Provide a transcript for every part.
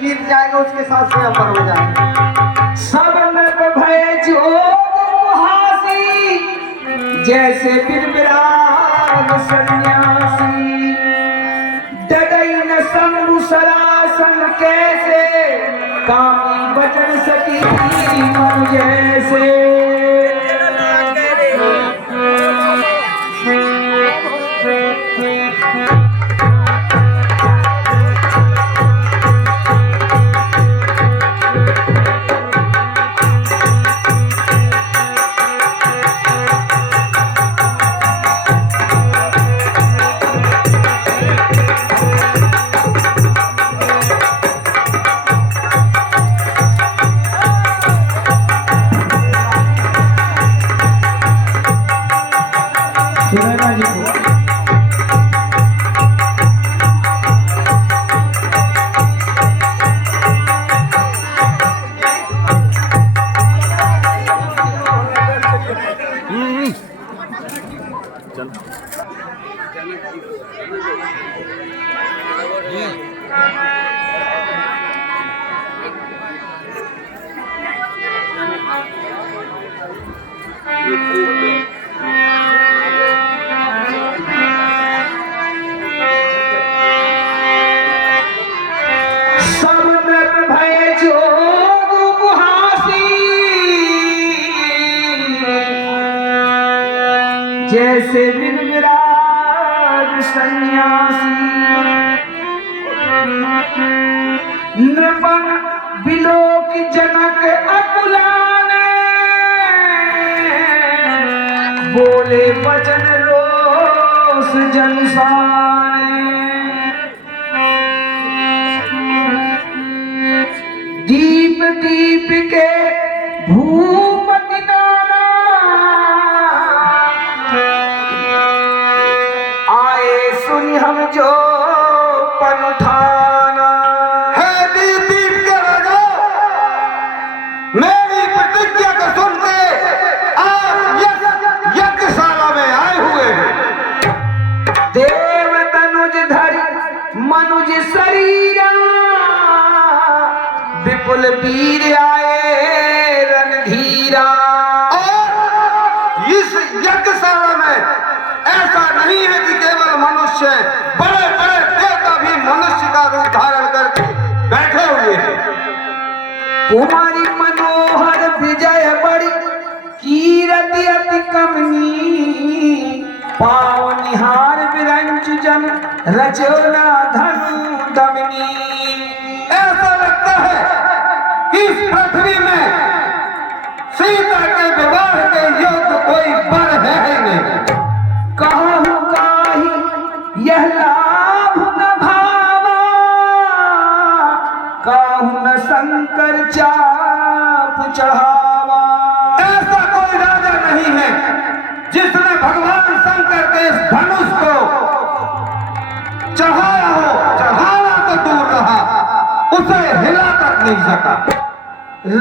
जीत जाएगा उसके साथ स्वयंवर हो जाएगा। सब नर भय जोग हासी जैसे बिरबिराग सन्यासी डडई न शंभु सरासन कैसे कामी बचन सती मन जैसे सुनैना जी को जैसे बिरबिराग सन्यासी नृपन बिलोक जनक अकुलाने बोले वचन रोष जनसाने दीप दीप के भूपति नाना आए सुनी हम जो पन उठाना है दीप दीप के राजा, मेरी प्रतिज्ञा को सुन के आप यज्ञशाला में आए हुए हैं। देव तनुज धरि मनुज शरीरा विपुल वीर आए रणधीरा। और इस यज्ञशाला में ऐसा नहीं है कि केवल मनुष्य, बड़े बड़े देवता भी मनुष्य का रूप धारण करके बैठे हुए हैं। कुमारी मनोहर विजय बड़ी कीरति अति कमनी पाव निहार विरंच जन रचोला धनु दमनी। ऐसा लगता है कि इस पृथ्वी में सीता के विवाह के योग्य कोई वर है ही नहीं। कहूँ काही यह लाभ न भावा कहूँ न शंकर चाप चढ़ावा। ऐसा कोई राजा नहीं है जिसने भगवान शंकर के इस धनुष को चढ़ाया हो। चढ़ाना तो दूर रहा, उसे हिला तक नहीं सका।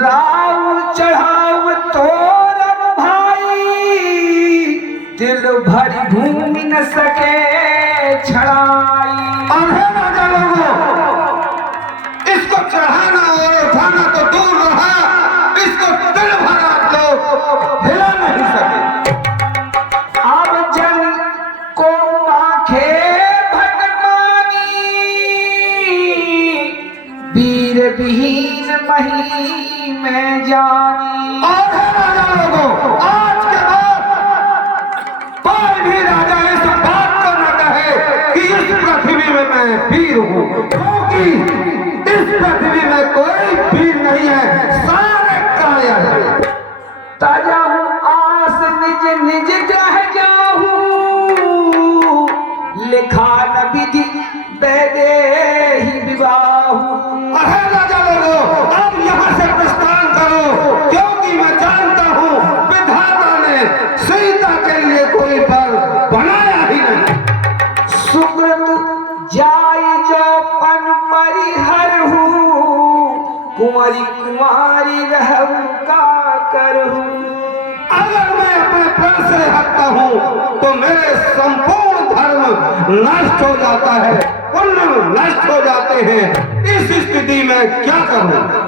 राव चढ़ाव तोरब भाई दिल भरी भूमि न सके छड़ाई। और है राजा लोगों, इसको चढ़ाना और उठाना तो दूर रहा, इसको दिल भर आप लोग हिला नहीं सके। अब जन को आंखे भटकानी वीर विहीन मही में जानी। और है राजा लोगों, आज के बाद कोई भी राजा इस बात को न कहे कि इस पृथ्वी में मैं वीर हूँ, क्योंकि इस पृथ्वी में कोई वीर नहीं है, सारे कायर हैं। ताजा हूँ आस निज निज ग्रह जाहूँ लिखा न विधि बैदे ही विवाहू। अरे राजा लोगों, अब यहाँ से प्रस्थान करो, क्योंकि मैं जानता हूँ विधाता ने सीता के लिए कोई वर बनाया ही नहीं। सुकृत जाय जो पन परिहर हूँ कुंवरी कुमारी रहूं का करहूँ। अगर मैं अपने प्रण से हटता हूँ तो मेरे संपूर्ण धर्म नष्ट हो जाता है। पुण्य नष्ट हो जाते हैं। इस स्थिति में क्या करूं?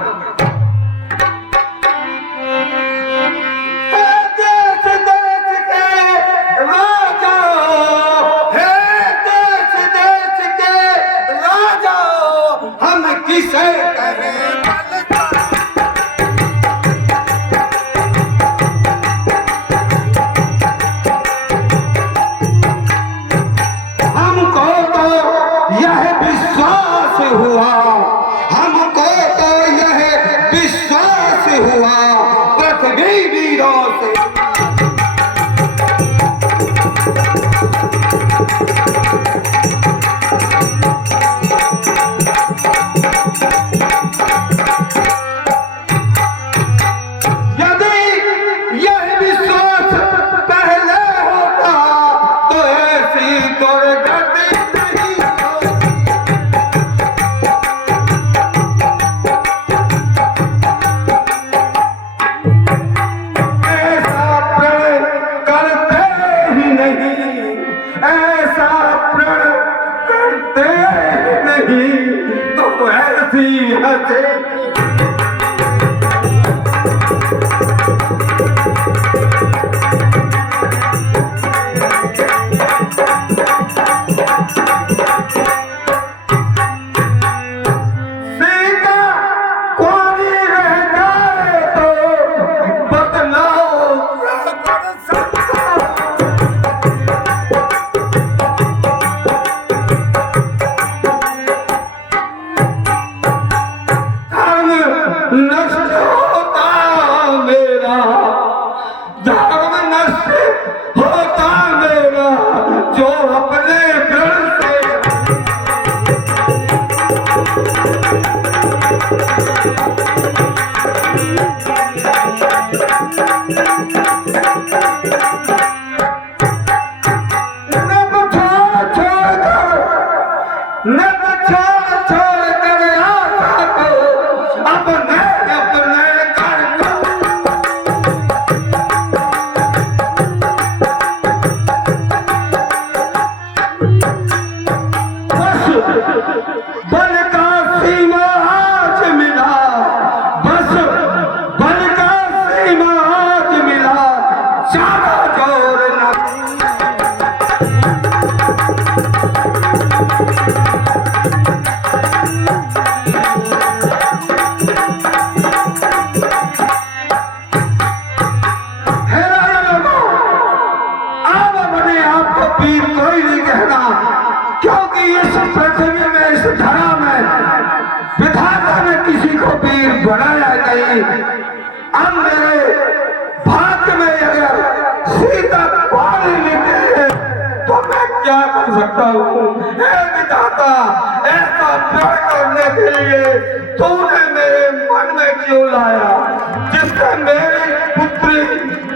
किसे हमको तो यह विश्वास हुआ, हमको तो यह विश्वास हुआ पृथ्वी वीरों से। बल का सीमा आज मिला, बस बल का सीमा आज मिला, ज्यादा जोर न। अब अपने आप को पीर कोई नहीं कहना, क्योंकि इस पृथ्वी में, इस धरा में विधाता ने किसी को पीर बनाया नहीं। अब मेरे भाग्य में अगर सीता पानी निकले तो मैं क्या कर सकता हूँ? विधाता, ऐसा प्यार करने के लिए तूने मेरे मन में क्यों लाया, जिससे मेरी पुत्री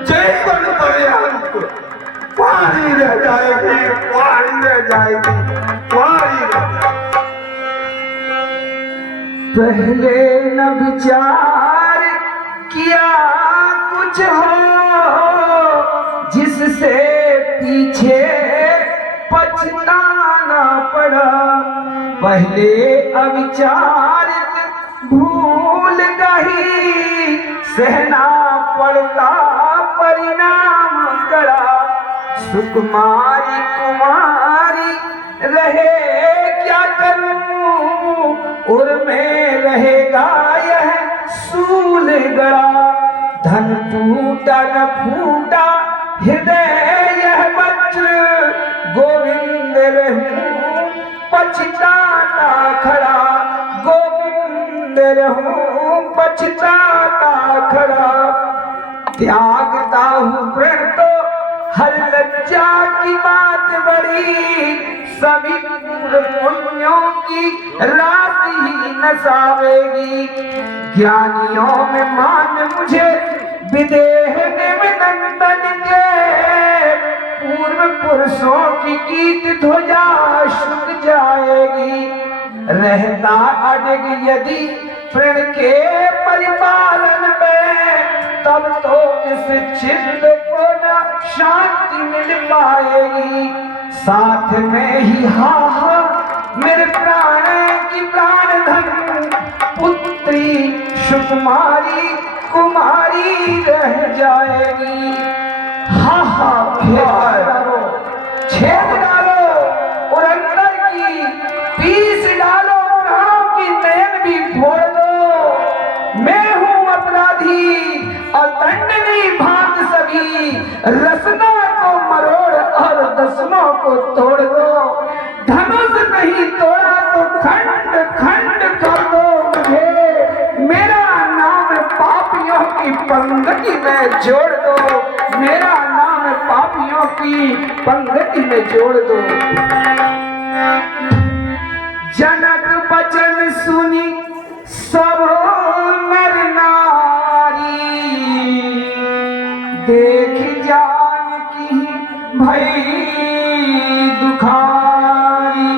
जीवन पर्यंत पानी रह जाएगी, पानी रह जाएगी, पानी रह जाएगी। पहले न विचार किया कुछ हो जिससे पीछे पछताना पड़ा, पहले अविचारित भूल गई, सहना पड़ता परिणाम कड़ा। सुकुमारी कुमारी रहे क्या करूं, उर में रहेगा यह सूल गड़ा। धन टूटा न फूटा हृदय यह बच, गोविंद रहूं पछताता खड़ा, गोविंद रहूं पछताता खड़ा। त्यागता हूँ प्रण तो हर लज्जा की बात बड़ी, सभी पूर्व पुण्यों की राशि ही नसावेगी। ज्ञानियों में मान मुझे विदेह नंदन के, पूर्व पुरुषों की गीत ध्वजा शुक जाएगी। रहता अड़ग यदि प्रण के परिपालन में, तब तो इस चित्त को न शांति मिल पाएगी। साथ में ही हा हा मेरे प्राण की प्राण धन पुत्री सुकुमारी कुमारी रह जाएगी। हा हा छेद डालो और अंदर की पीस डालो, प्राणों की नयन भी फोड़ दो। मैं हूँ अपराधी और दंडनी भांत सभी, रसनों को मरोड़ और दसनों को तोड़ दो। धनुष नहीं तोड़ा तो खंड खंड कर दो मुझे। मेरा नाम पापियों की पंक्ति में जोड़ दो, मेरा नाम पापियों की पंक्ति में जोड़ दो। जनक वचन सुनी सब नर नारी, देख जानकी भई दुखारी।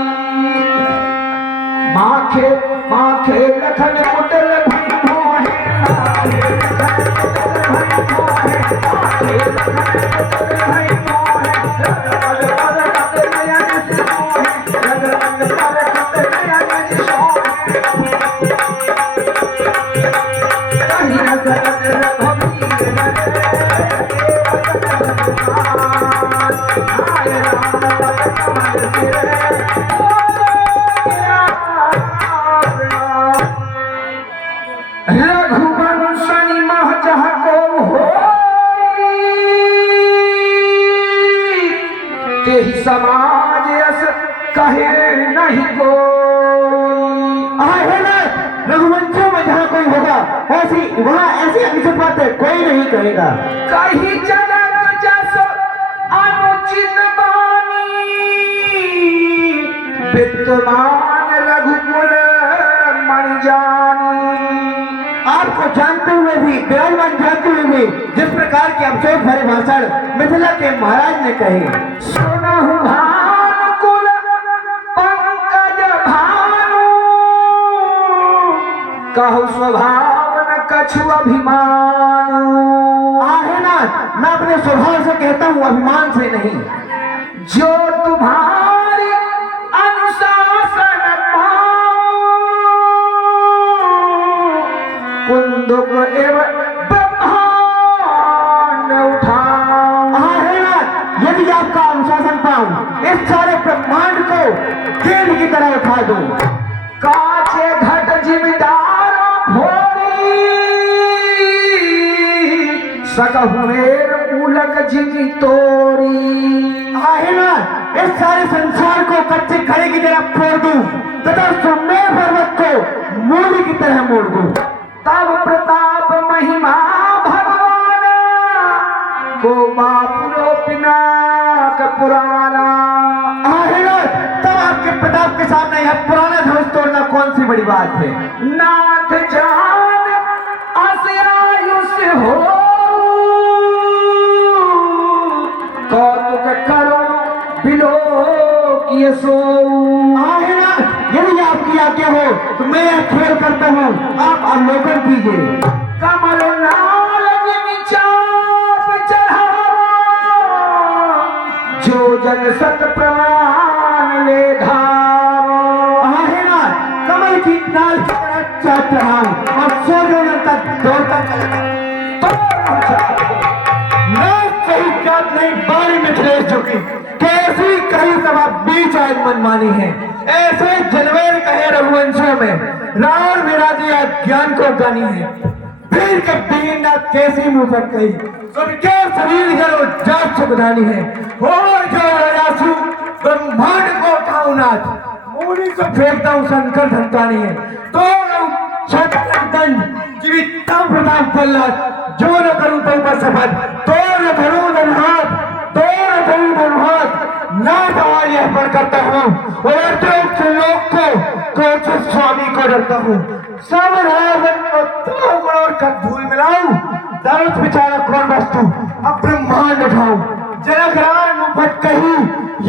माखे माखे लखन कुटल भई मोहे, माखे लखन कुटल भई मोहे, माखे लखन कुटल भई मोहे। रगड़ रगड़ रगड़ नयन से मोहे, रगड़ रगड़ रगड़ नयन से मोहे। कहीं रगड़ रघुवीर नरे, हाय राम कमल सिरे। रघुवंशनी मह जह को होई, तेहि समाज अस कहे नहीं कोई। है ना, रघुवंशों में जहाँ कोई होगा ऐसी वहाँ ऐसी अनुचित बातें कोई नहीं कहेगा। कहीं जनक जस अनुचित बानी, विद्वान रघुकुल मणि जानी। आपको जानते हुए भी, विराजमान जानते हुए भी जिस प्रकार के अफसोस भरे भाषण मिथिला के महाराज ने कहे। सुनहु भानुकुल पंकज भानु, कहु स्वभाव न कछु अभिमानु। आहे ना, मैं अपने स्वभाव से कहता हूँ, अभिमान से नहीं। जो तुम्हारी अनुशासन कुंदुक एवं ब्रह्मांड उठाऊं। आहे ना, यदि आपका अनुशासन पाऊं, इस सारे ब्रह्मांड को गेंद की तरह उठा दूं। काचे घट जिम्मेदारों घोड़ी, सकहुएर उलक जिमी तोरी। आहे ना, इस सारे संसार को कच्चे घड़े की तरह फोड़ दूं तथा सुमेर पर्वत को मूली की तरह मोड़ दूं। तब प्रताप महिमा भगवान को बापुरो पिनाक पुराना। आहे ना, तब आपके प्रताप के सामने यह पुराना धनुष तोड़ना कौन सी बड़ी बात है। नाथ जान अस आयुष हो, कौतुक करो बिलो किए सो। आहे ना, यदि आपकी आज्ञा हो तो मैं यह खेल करता हूँ, आप अवलोकन कीजिए। कमल नाल जिमि चाप चढ़ावा, जो जन सत प्रमाण ले धावा। आहे ना, कमल की नाल की तरह चाप चढ़ाऊं और सूर्योदय तक दौड़ता चला। सही जात नहीं बारी मिथिलेश जोगी, कैसी कही सभा बीच आज मनमानी है। ऐसे जनवेर कहे रघुवंशों में रावण विराजी आज ज्ञान को गानी है। वीर के दीननाथ कैसी मुंह पर कही, सबके शरीर जरो जात सुखदानी है। हो जो राजासु ब्रह्मांड को उठाऊ नाथ, मूली को फेंकता हूँ शंकर धनतानी है। तो छत्रदंड जीवितम प्रताप प्रहलाद, जो न करूं तो पर सफल। तो न धरूं धनुहाथ, तो न धरूं धनुहाथ, ना सवाल यह पर करता हूँ और जो लोग को कोच स्वामी को डरता हूँ। सब रावण को तो गुण कर धूल मिलाऊं, दर्द बेचारा कौन वस्तु अब ब्रह्मांड उठाऊं। जनक राय मुफत कही,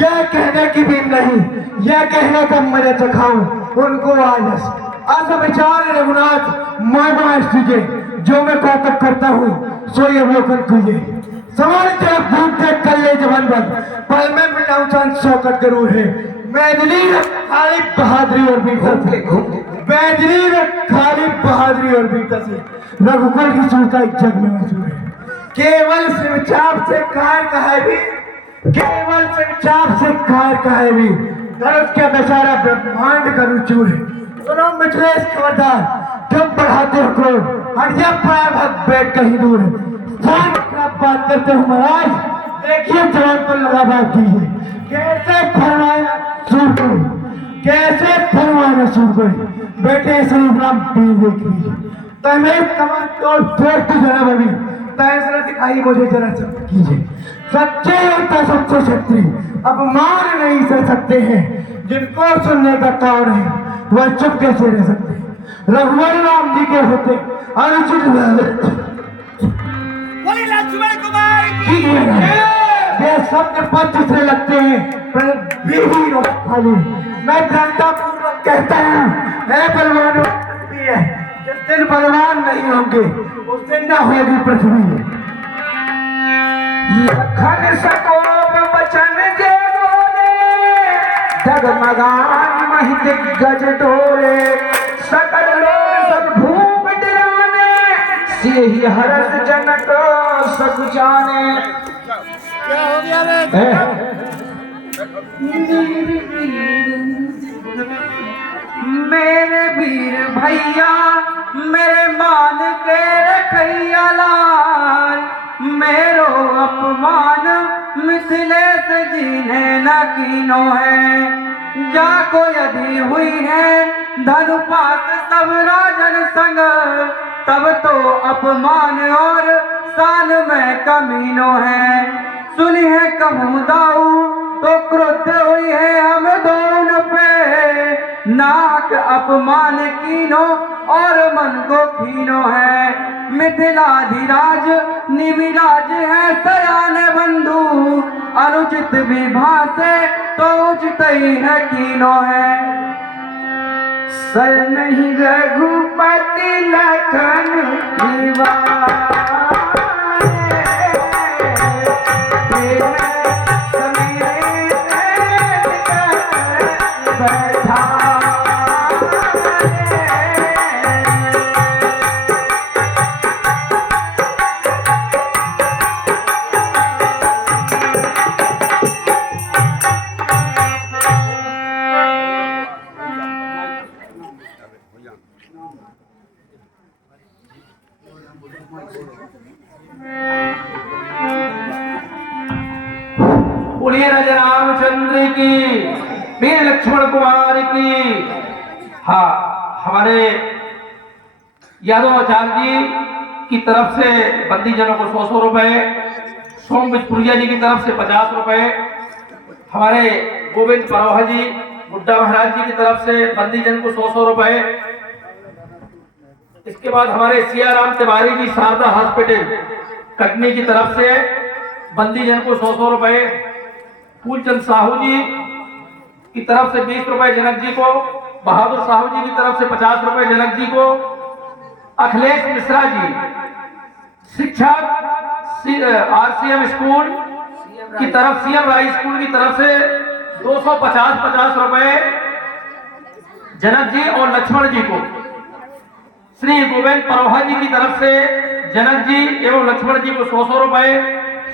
यह कहने की भी नहीं, यह कहने का मजे चखाऊं उनको आलस। अस विचार रघुनाथ माय कीजिए, जो मैं कौतुक करता हूँ सो ये अवलोकन कीजिए। सवाल तरफ भूख देख कर ले जवान बन, पर मैं मिटाऊं चांद शौकत जरूर है। मैथिली खाली बहादुरी और वीरता से मैथिली खाली बहादुरी और वीरता से रघुकुल की सूरता इस जग में मशहूर है। केवल शिवचाप से कायर का है भी, केवल शिवचाप से कायर का है भी, धनुष के बेचारा ब्रह्मांड का रुचूर है। सुनो मिथिलेश खबरदार, तुम बढ़ाते हो क्रोध, हट जा पाया भक्त बैठ कहीं दूर है। जान खराब बात करते हो महाराज, देखिए जवान को लगा बात कीजिए, कैसे फरमाया सूर को, कैसे फरमाया सूर को, बेटे श्री राम पीर देख लीजिए। तमें कमर तोड़ फेंक की जरा बनी, तैसरा दिखाई मुझे जरा सब कीजिए। सच्चे होता सच्चे क्षत्रिय अपमान नहीं सह सकते हैं, जिनको सुनने का ताड़ है वह चुप कैसे रह सकते हैं। रघुवर राम जी के होते अनुचित बोले लक्ष्मण कुमार की ये शब्द पंच से लगते हैं पर बीवी और खाली। मैं जनता पूर्वक कहता हूँ, है बलवानों है, जिस दिन बलवान नहीं होंगे उस दिन न होगी पृथ्वी। लखन सकोप वचन जे बोले, जगमगान महि दिग्गज डोले, सकल लोग सब भूप डिराने, सिहि हरस जनक सब जाने। क्या हो गया बे? मेरे वीर भैया मेरे मान के रखैया लाल, मेरो अपमान मिथिलेश जी ने न कीनो है। जाको यदि हुई है धनुपात सब राजन संग, तब तो अपमान और शान में कमीनो है। सुनी है कहूँ दाऊ तो क्रुद्ध हुई है हम दोनों पे, नाक अपमान कीनो और मन को खीनो है। मिथिलाधिराज निमिराज है सयान बंधु, अनुचित विभासे तो उचित ही है कीनो है। सर नहीं रघुपति लखन दीवार, बोलिए राजा रामचंद्र की, वीर लक्ष्मण कुमार की। हाँ, हमारे यादव आचार्य जी की तरफ से बंदी जनों को 100 रुपए, सोम विजपुरिया जी की तरफ से 50 रुपए, हमारे गोविंद परोहा जी गुड्डा महाराज जी की तरफ से बंदी जन को 100 रुपए। इसके बाद हमारे सियाराम तिवारी जी शारदा हॉस्पिटल कटनी की तरफ से बंदी जन को 100 रुपए। फूलचंद साहू जी की तरफ से 20 रुपए जनक जी को, बहादुर साहू जी की तरफ से 50 रुपए जनक जी को, अखिलेश मिश्रा जी शिक्षक RCM स्कूल की तरफ, CM राय स्कूल की तरफ से 250 रुपए जनक जी और लक्ष्मण जी को, श्री गोविंद परोहा जी की तरफ से जनक जी एवं लक्ष्मण जी को 100 रुपए,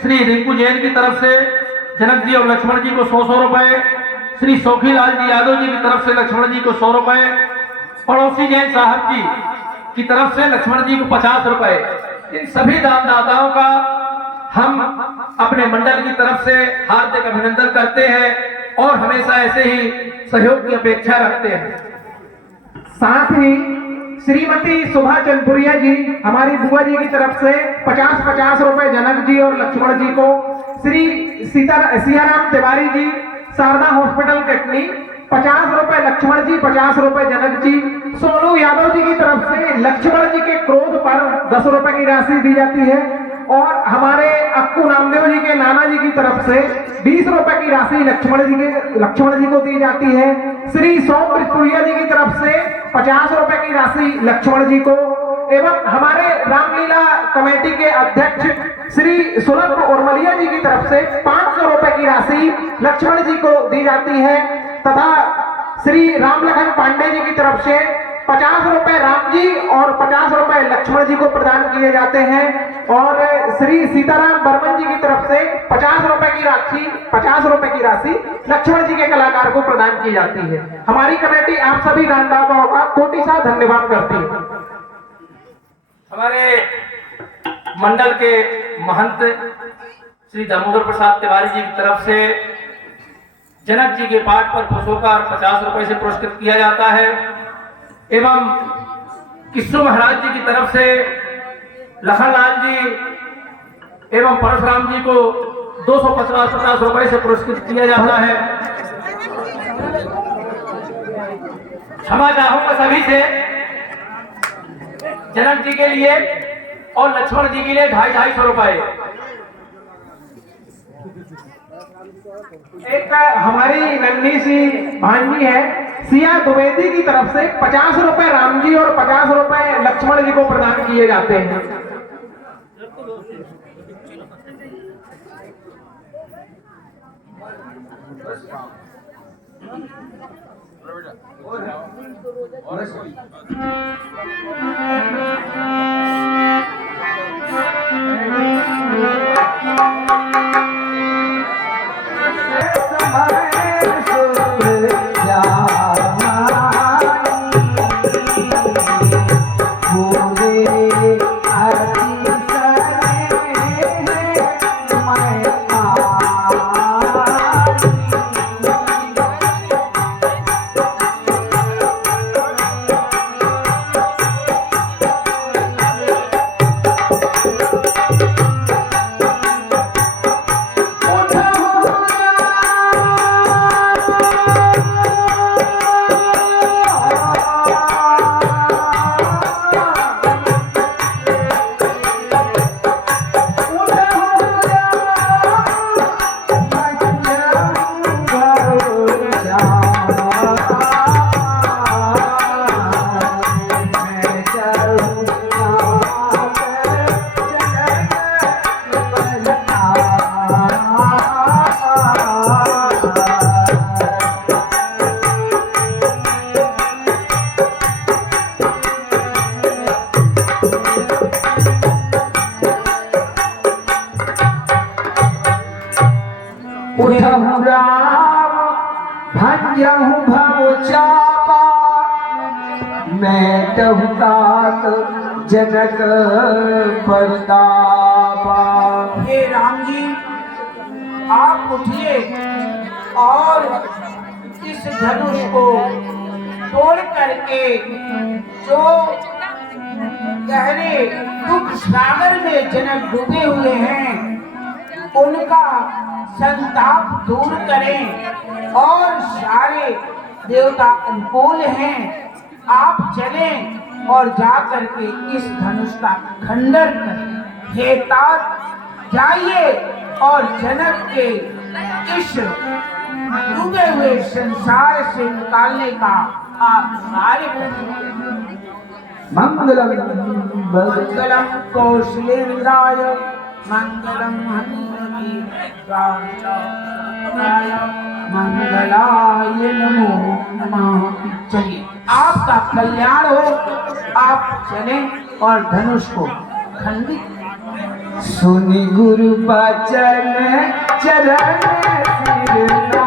श्री रिंकू जैन की तरफ से जनक जी और लक्ष्मण जी को 100 रुपए, श्री सौखीलाल जी यादव जी की तरफ से लक्ष्मण जी को 100 रुपए, पड़ोसी जैन साहब जी की तरफ से लक्ष्मण जी को 50 रुपए। इन सभी दानदाताओं का हम अपने मंडल की तरफ से हार्दिक अभिनंदन करते हैं और हमेशा ऐसे ही सहयोग की अपेक्षा रखते हैं। साथ ही श्रीमती शोभा चंदपुरिया जी हमारी बुआ जी की तरफ से 50 रुपए जनक जी और लक्ष्मण जी को, श्री सियाराम तिवारी जी शारदा हॉस्पिटल कटनी 50 रुपए लक्ष्मण जी, 50 रुपए जनक जी। सोनू यादव जी की तरफ से लक्ष्मण जी के क्रोध पर 10 रुपए की राशि दी जाती है और हमारे अक्कू नामदेव जी के नाना जी की तरफ से 20 रुपए की राशि लक्ष्मण जी को दी जाती है। श्री सोम विजपुरिया जी की तरफ से 50 रुपए की राशि लक्ष्मण जी को एवं हमारे रामलीला कमेटी के अध्यक्ष श्री सुलभ उर्मलिया जी की तरफ से 500 रुपए की राशि लक्ष्मण जी को दी जाती है। तथा श्री राम लखन पांडे जी की तरफ से 50 रुपए राम जी और 50 रुपए लक्ष्मण जी को प्रदान किए जाते हैं। और श्री सीताराम बर्मन जी की तरफ से 50 रुपए की राशि लक्ष्मण जी के कलाकार को प्रदान की जाती है। हमारी कमेटी आप सभी दानदाताओं का कोटि सा धन्यवाद करती है। हमारे मंडल के महंत श्री दामोदर प्रसाद तिवारी जी की तरफ से जनक जी के पाठ पर खुश होकर 50 रुपए से पुरस्कृत किया जाता है एवं किस्सू महाराज जी की तरफ से लखनलाल जी एवं परशुराम जी को 250 रुपए से पुरस्कृत किया जाता है। क्षमा चाहूंगा सभी से जनक जी के लिए और लक्ष्मण जी के लिए 250 रुपए। एक हमारी नन्ही सी भांजी है सिया द्विवेदी की तरफ से 50 रुपए राम जी और 50 रुपए लक्ष्मण जी को प्रदान किए जाते हैं। उठहु राम भंजहु भव चापा मैं तात जनक परतापा। हे राम जी आप उठिए और इस धनुष को तोड़ करके जो गहरे दुख सागर में जनक डूबे हुए हैं उनका संताप दूर करें और सारे देवता अनुकूल हैं। आप चलें और जा करके इस धनुष का खंडन करें। हे तात जाइए और जनक के इस डूबे हुए संसार से निकालने का आप कार्य करें। मंगलम मंगलम कौशलेन्द्राय मंगलम हनुमते मंगलाय नमो नमः। चलिए आपका कल्याण हो। आप चलें और धनुष को खंडित। सुनि गुरु बचन चरण सिरना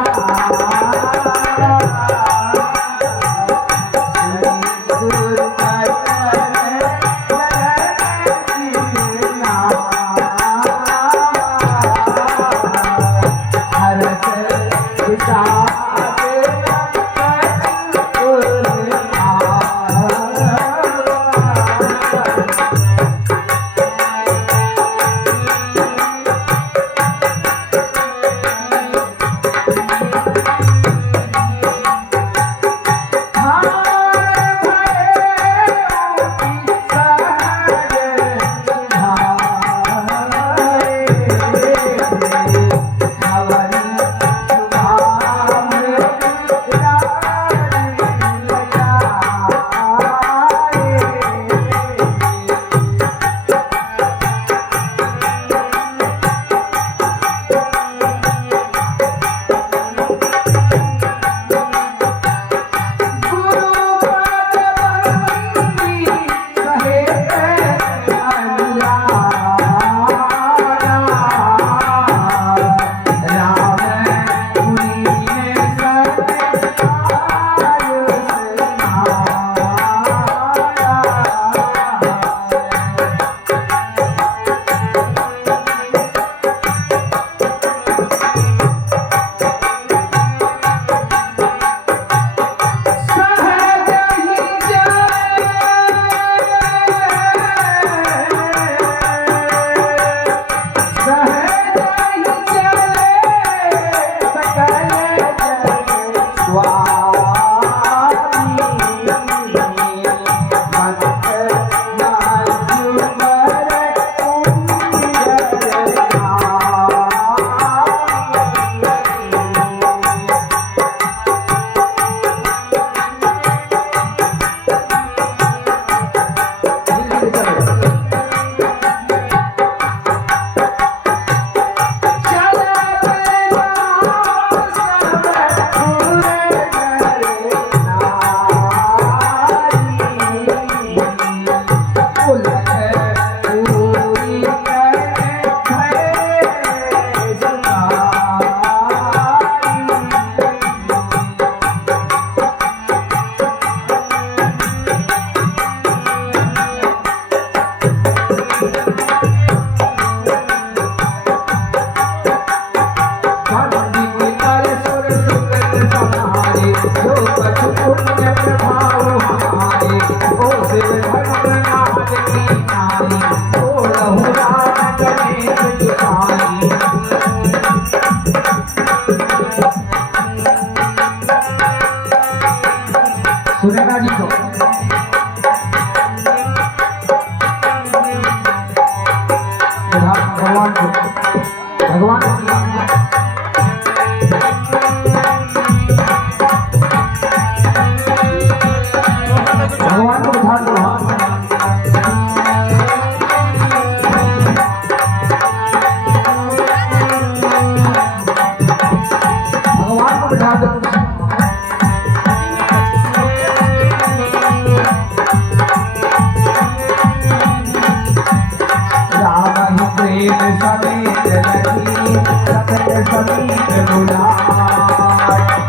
समेत रही सकल समीत बुलाए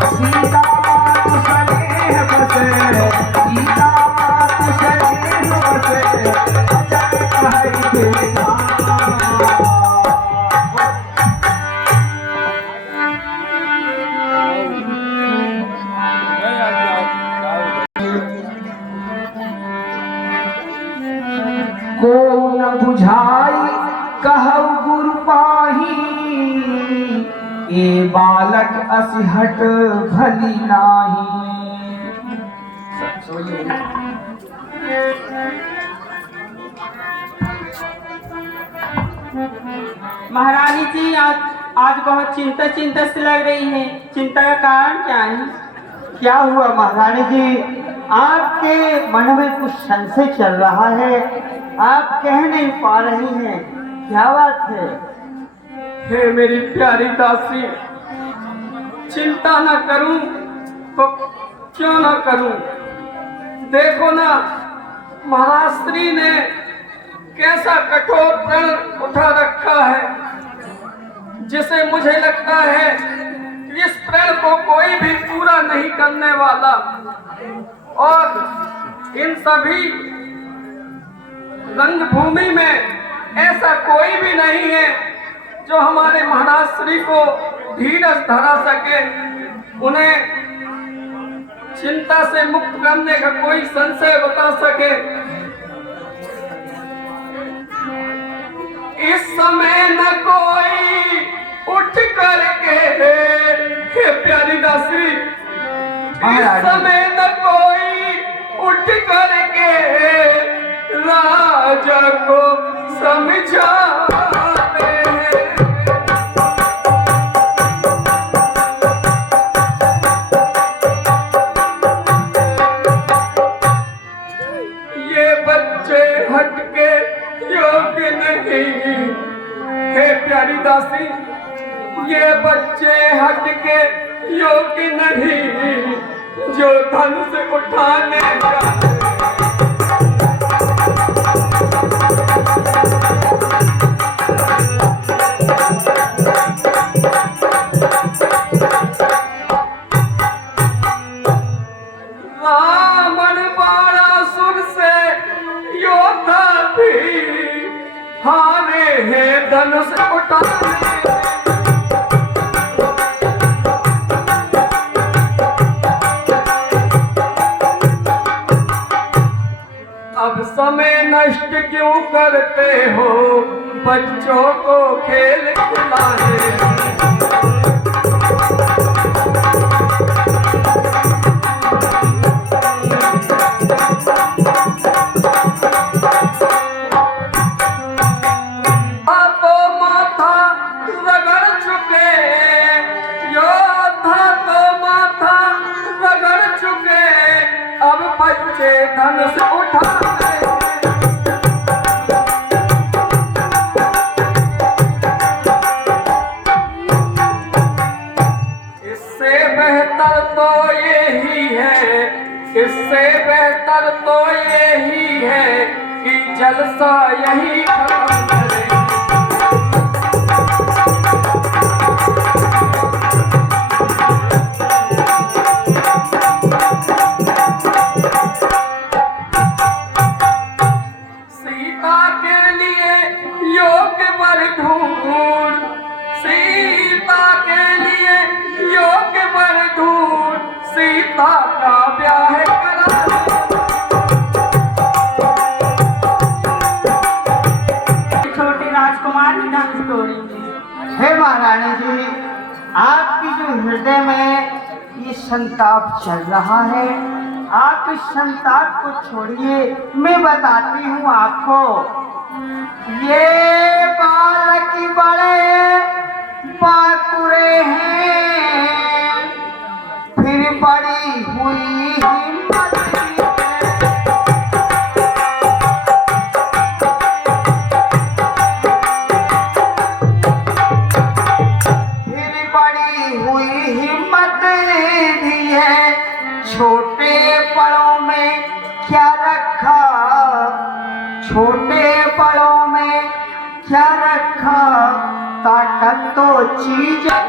सीता मातु स्नेह बसे सीता मातु स्नेह बसे अजय कहे बेटा को न बुझाई कहु गुरु पाही ए बालक असहट भली नाही। महारानी जी आज बहुत चिंता से लग रही है। चिंता का कारण क्या है? क्या हुआ महारानी जी, आपके मन में कुछ संशय चल रहा है, आप कह नहीं पा रही हैं, क्या बात है? हे मेरी प्यारी दासी, चिंता न करूं तो क्यों न करूं। देखो ना, महाराज श्री ने कैसा कठोर प्रण उठा रखा है, जिसे मुझे लगता है इस प्रण को कोई भी पूरा नहीं करने वाला। और इन सभी रंगभूमि में ऐसा कोई भी नहीं है जो हमारे महाराज श्री को धीरज धरा सके, उन्हें चिंता से मुक्त करने का कोई संशय बता सके। इस समय न कोई उठ करके, हे प्यारी दासी, इस समय न कोई उठ करके राजा को समझाते हैं। ये बच्चे हटके योग्य नहीं, हे प्यारी दासी, ये बच्चे हटके योग्य नहीं जो धनुष उठाने का। रावण बाणासुर से योद्धा भी हारे हैं धनुष उठाने। अब समय नष्ट क्यों करते हो, बच्चों को खेल खिलाने। तो माथा रगड़ चुके योद्धा, तो माथा रगड़ चुके, अब बच्चे धनुष उठा। इससे बेहतर तो यही है, इससे बेहतर तो यही है कि जलसा यही खत्म करें। सीता के लिए योग्य वर ढूंढ, सीता के लिए योग्य वर ढूंढ, सीता का ब्याह करा। छोटे राजकुमार की डांस स्टोरी। हे महारानी जी, आपकी जो हृदय में ये संताप चल रहा है, आप इस संताप को छोड़िए, मैं बताती हूँ आपको। ये बालक बड़े बाकुरे हैं, फिर बड़ी हुई हिम्मत भी है। छोटे पड़ों में क्या रखा, छोटे पड़ों में क्या रखा देखा ताकत तो चीज है।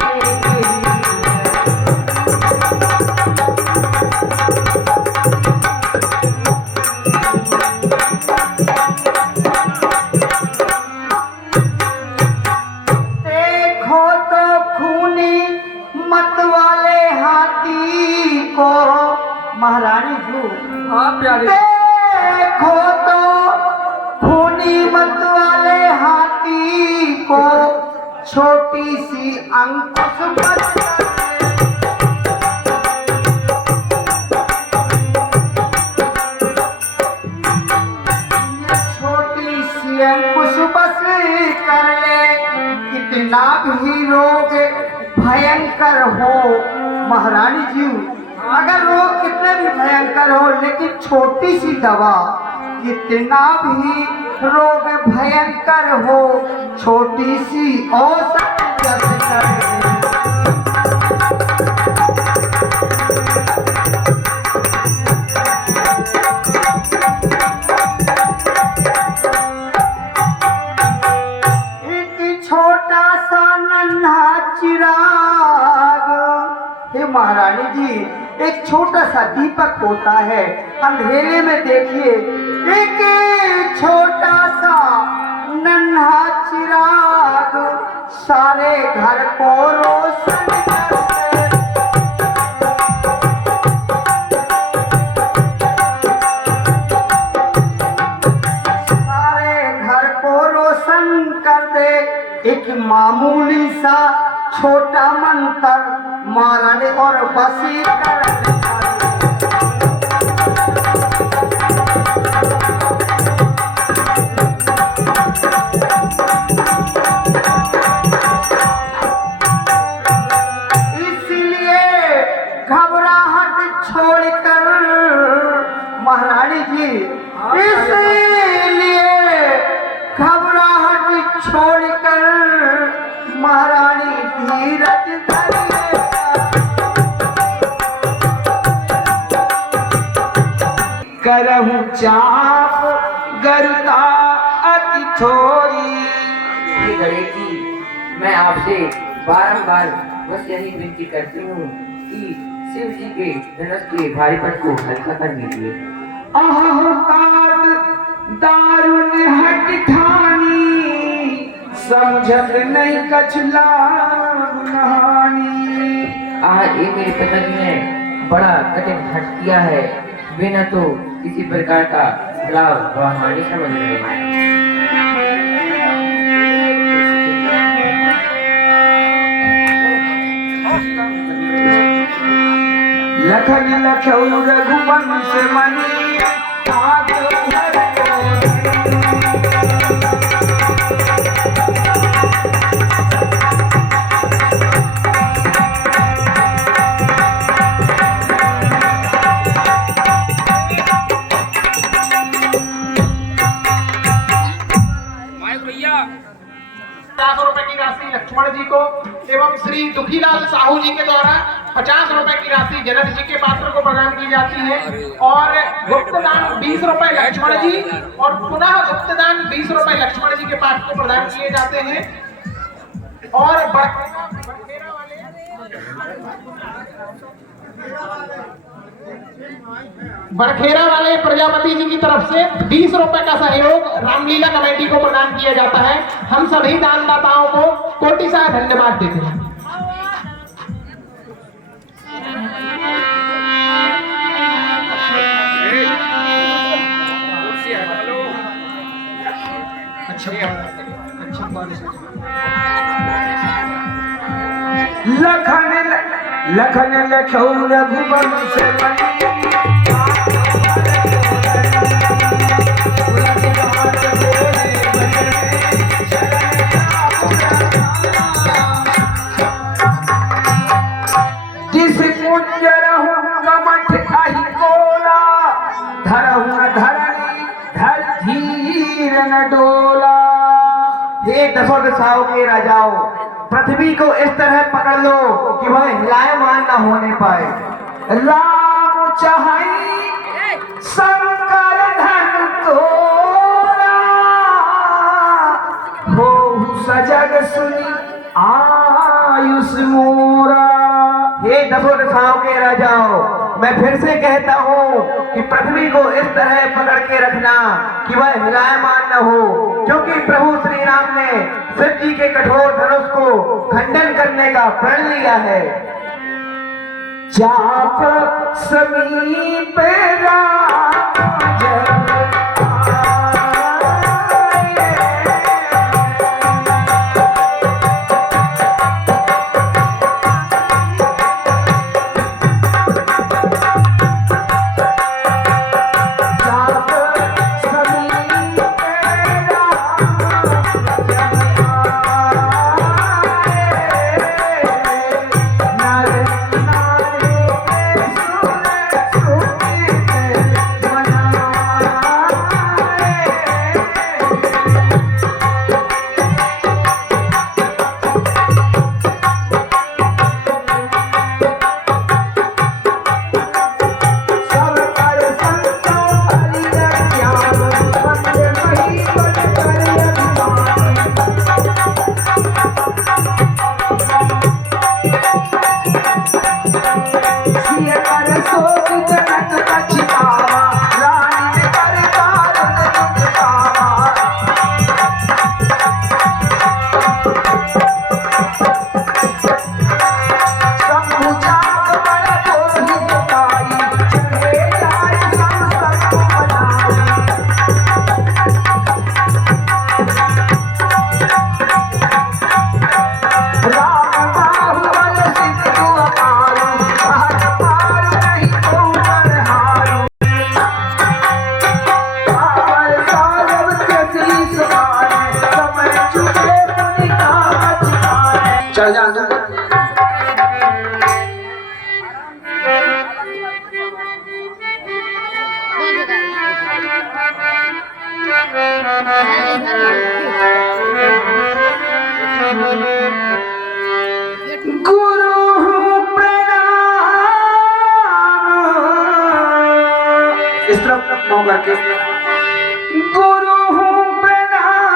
देखो तो खूनी मत वाले हाथी को महारानी जी। हाँ प्यारे, देखो तो खूनी मत वाले हाथी को छोटी सी अंकुश बचकर छोटी सी अंकुश बस कर ले। कितना भी रोग भयंकर हो महारानी जी, अगर रोग कितने भी भयंकर हो लेकिन छोटी सी दवा, कितना भी रोग भयंकर हो छोटी सी औषधि जैसे करे। एक छोटा सा नन्हा चिराग, हे महारानी जी, एक छोटा सा दीपक होता है अंधेरे में। देखिए एक छोटा सा नन्हा चिराग सारे घर को रोशन करते। सारे घर को रोशन कर दे। एक मामूली सा छोटा मंत्र मारने और वशीकरण। इसलिए घबराहट छोड़कर महारानी जी, इसलिए घबराहट छोड़कर महारानी धीरज धरिए। करहूँ चाप गरुदा अति थोड़ी। श्री गणेश जी, मैं आपसे बारंबार बस यही विनती करती हूँ कि शिव जी के धनुष के भारीपन को हल्का कर दीजिए। दारुण हट ठानी समझत नहीं कछला गुनहानी। ये मेरे पिताजी ने बड़ा कठिन हट किया है, वे न तो किसी प्रकार का लाभ व हानि समझ रहे हैं। लखन लखौ रघुवंश मणि आग भर ₹50 की राशि लक्ष्मण जी को एवं श्री दुखीलाल साहू जी के द्वारा ₹50 की राशि जनक जी के पात्र को प्रदान की जाती है। और गुप्तदान ₹20 लक्ष्मण जी और पुनः गुप्तदान ₹20 लक्ष्मण जी के पात्र को प्रदान किए जाते हैं। और बड़खेरा वाले प्रजापति जी की तरफ से ₹20 का सहयोग रामलीला कमेटी को प्रदान किया जाता है। हम सभी दानदाताओं को कोटि सा धन्यवाद देते हैं। लखन लखौ रघुवंश मणि जिस पुण्य रहूंगा मठ आही कोला, धरहूं धरणी धर धीर न डोला। हे दशों दिशाओं के राजाओं, पृथ्वी को इस तरह पकड़ लो कि वह हिलायमान न होने पाए। राम चाहई शंकर धन तोरा, हो सजा सुनी आयुष मोरा। हे दसों दिशाओं के राजाओं, मैं फिर से कहता हूँ कि पृथ्वी को इस तरह पकड़ के रखना कि वह हिलायमान न हो, क्योंकि प्रभु श्री राम ने शिव जी के कठोर धनुष को खंडन करने का प्रण लिया है। चाप समीप राम जब चल जा अंदर। गुरु प्रणाम। इस तरफ मुंह करके गुरु प्रणाम।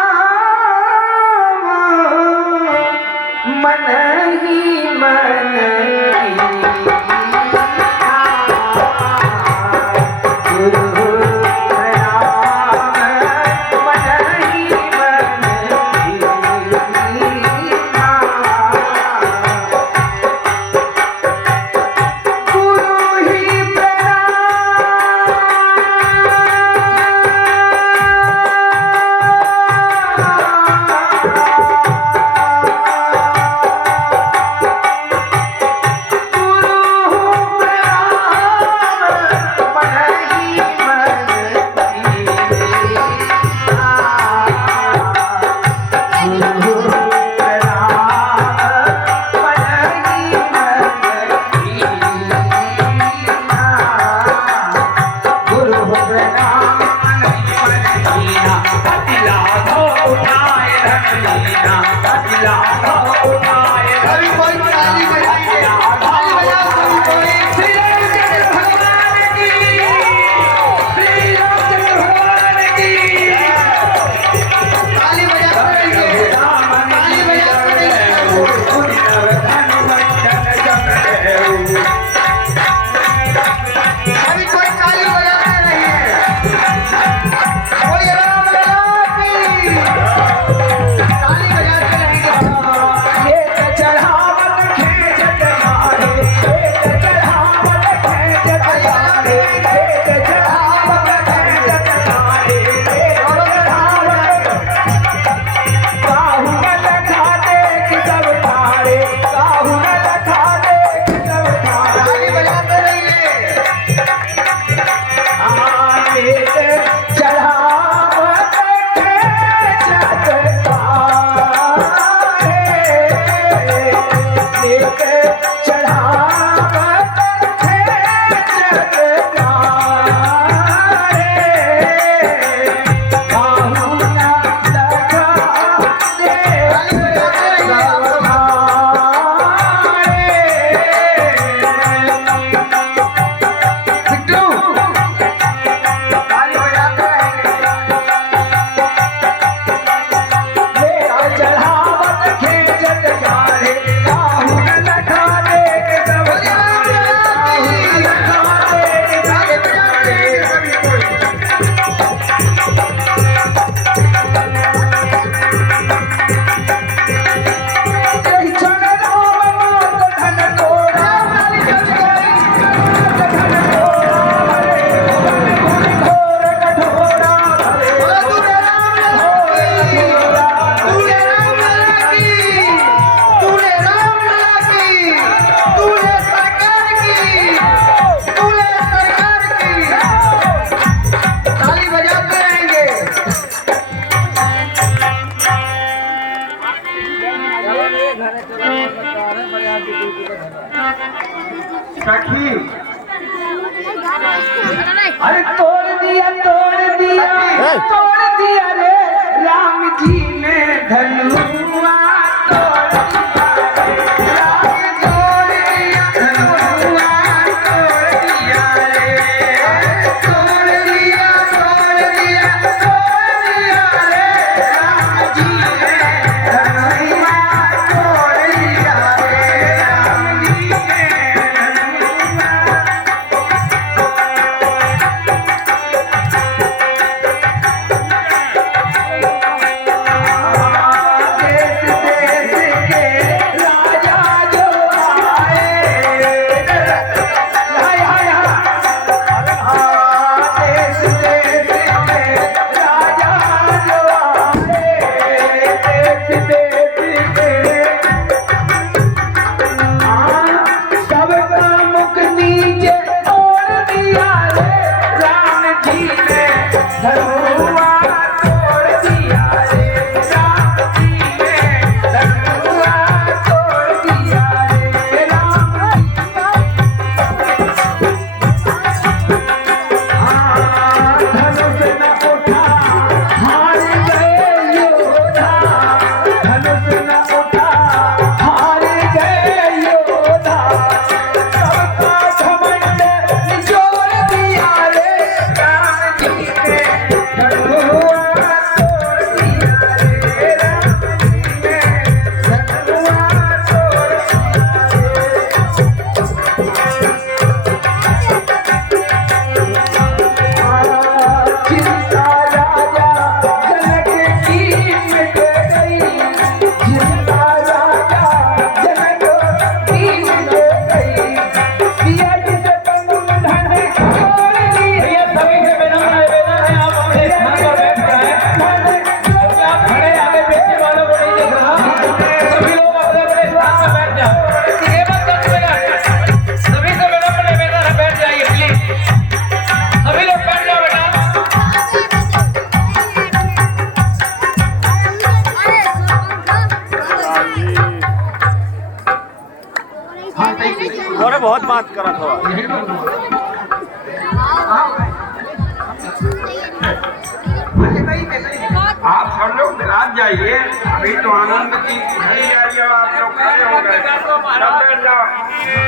मन ही मन गुरु प्रणाम। मन ही मन गुरु ही चढ़ावत खेच सखी अरे तोड़ दिया रे राम जी ने धनुआ तोड़ दिया रे राम तोड़ दिया धनुआ तोड़ दिया रे तोड़ दिया रे राम जी ने धनुआ तोड़ दिया रे राम जी ने थोड़े बहुत बात करा थोड़ा। आप सब लोग विराट जाइए, अभी तो आनंद की घड़ी आई है, आप लोग खड़े हो गए, सब बैठ जाओ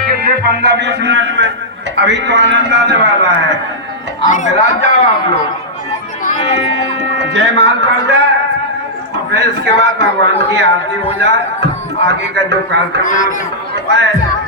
कितने 15-20 मिनट में, अभी तो आनंद आने वाला है, आप विराट जाओ आप लोग, जय माल पड़ जाए और फिर इसके बाद भगवान की आरती हो जाए, आगे का जो कार्यक्रम है आप सबको बताया जाए।